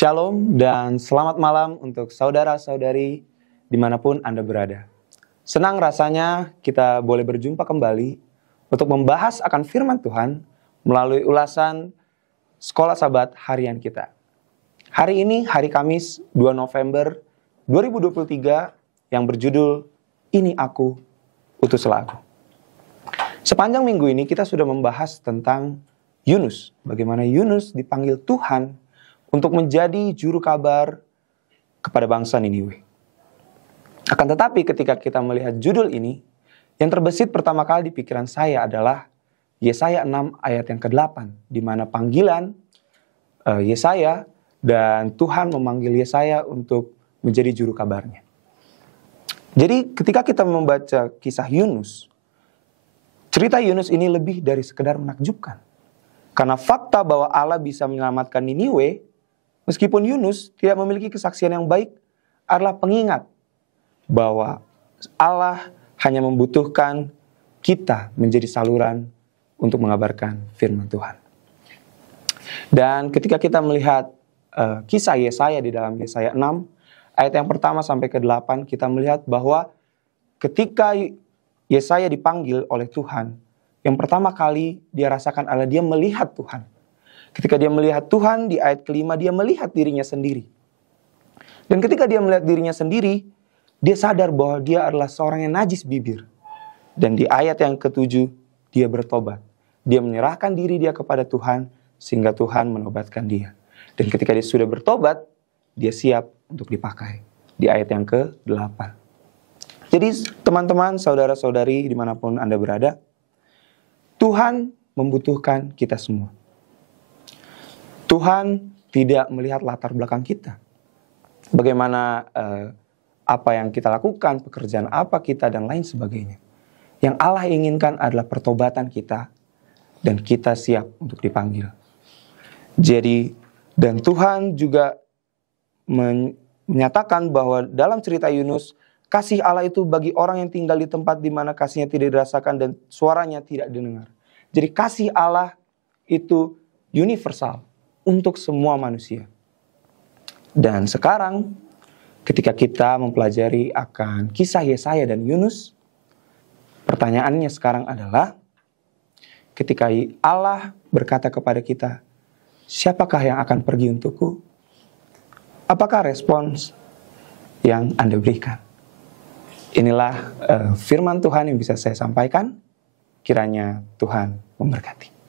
Shalom dan selamat malam untuk saudara-saudari dimanapun Anda berada. Senang rasanya kita boleh berjumpa kembali untuk membahas akan firman Tuhan melalui ulasan Sekolah Sabat harian kita. Hari ini hari Kamis 2 November 2023 yang berjudul Ini Aku, Utuslah Aku. Sepanjang minggu ini kita sudah membahas tentang Yunus. Bagaimana Yunus dipanggil Tuhan untuk menjadi juru kabar kepada bangsa Niniwe. Akan tetapi ketika kita melihat judul ini, yang terbesit pertama kali di pikiran saya adalah Yesaya 6 ayat yang ke-8, di mana panggilan Yesaya dan Tuhan memanggil Yesaya untuk menjadi juru kabarnya. Jadi ketika kita membaca kisah Yunus, cerita Yunus ini lebih dari sekedar menakjubkan. Karena fakta bahwa Allah bisa menyelamatkan Niniwe, meskipun Yunus tidak memiliki kesaksian yang baik, adalah pengingat bahwa Allah hanya membutuhkan kita menjadi saluran untuk mengabarkan firman Tuhan. Dan ketika kita melihat kisah Yesaya di dalam Yesaya 6, ayat yang pertama sampai ke-8, kita melihat bahwa ketika Yesaya dipanggil oleh Tuhan, yang pertama kali dia rasakan adalah dia melihat Tuhan. Ketika dia melihat Tuhan, di ayat kelima dia melihat dirinya sendiri. Dan ketika dia melihat dirinya sendiri, dia sadar bahwa dia adalah seorang yang najis bibir. Dan di ayat yang ke-7, dia bertobat. Dia menyerahkan diri dia kepada Tuhan, sehingga Tuhan menobatkan dia. Dan ketika dia sudah bertobat, dia siap untuk dipakai. Di ayat yang ke-8. Jadi teman-teman, saudara-saudari dimanapun Anda berada, Tuhan membutuhkan kita semua. Tuhan tidak melihat latar belakang kita. Bagaimana apa yang kita lakukan, pekerjaan apa kita, dan lain sebagainya. Yang Allah inginkan adalah pertobatan kita, dan kita siap untuk dipanggil. Jadi, dan Tuhan juga menyatakan bahwa dalam cerita Yunus, kasih Allah itu bagi orang yang tinggal di tempat di mana kasihnya tidak dirasakan dan suaranya tidak didengar. Jadi kasih Allah itu universal untuk semua manusia. Dan sekarang ketika kita mempelajari akan kisah Yesaya dan Yunus, pertanyaannya sekarang adalah ketika Allah berkata kepada kita, siapakah yang akan pergi untukku? Apakah respons yang Anda berikan? Inilah firman Tuhan yang bisa saya sampaikan. Kiranya Tuhan memberkati.